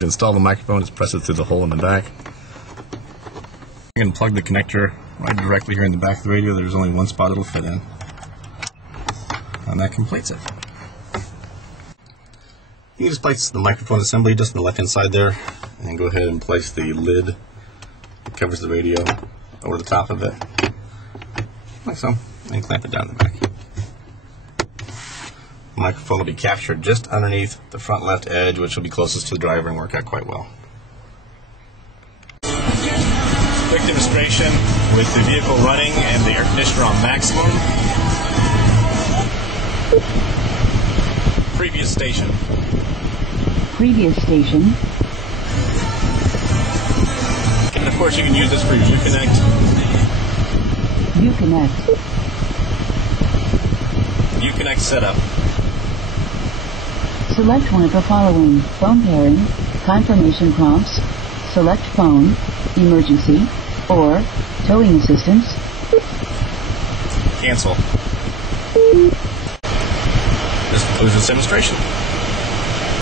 To install the microphone, just press it through the hole in the back. You can plug the connector right directly here in the back of the radio. There's only one spot it'll fit in. And that completes it. You can just place the microphone assembly just on the left hand side there, and go ahead and place the lid that covers the radio over the top of it, like so, and clamp it down the back. The microphone will be captured just underneath the front left edge, which will be closest to the driver and work out quite well. Quick demonstration with the vehicle running and the air conditioner on maximum. Previous station. Previous station. And of course you can use this for your Uconnect. Uconnect. Uconnect setup. Select one of the following: phone pairing, confirmation prompts, select phone, emergency, or towing assistance. Cancel. This concludes this demonstration.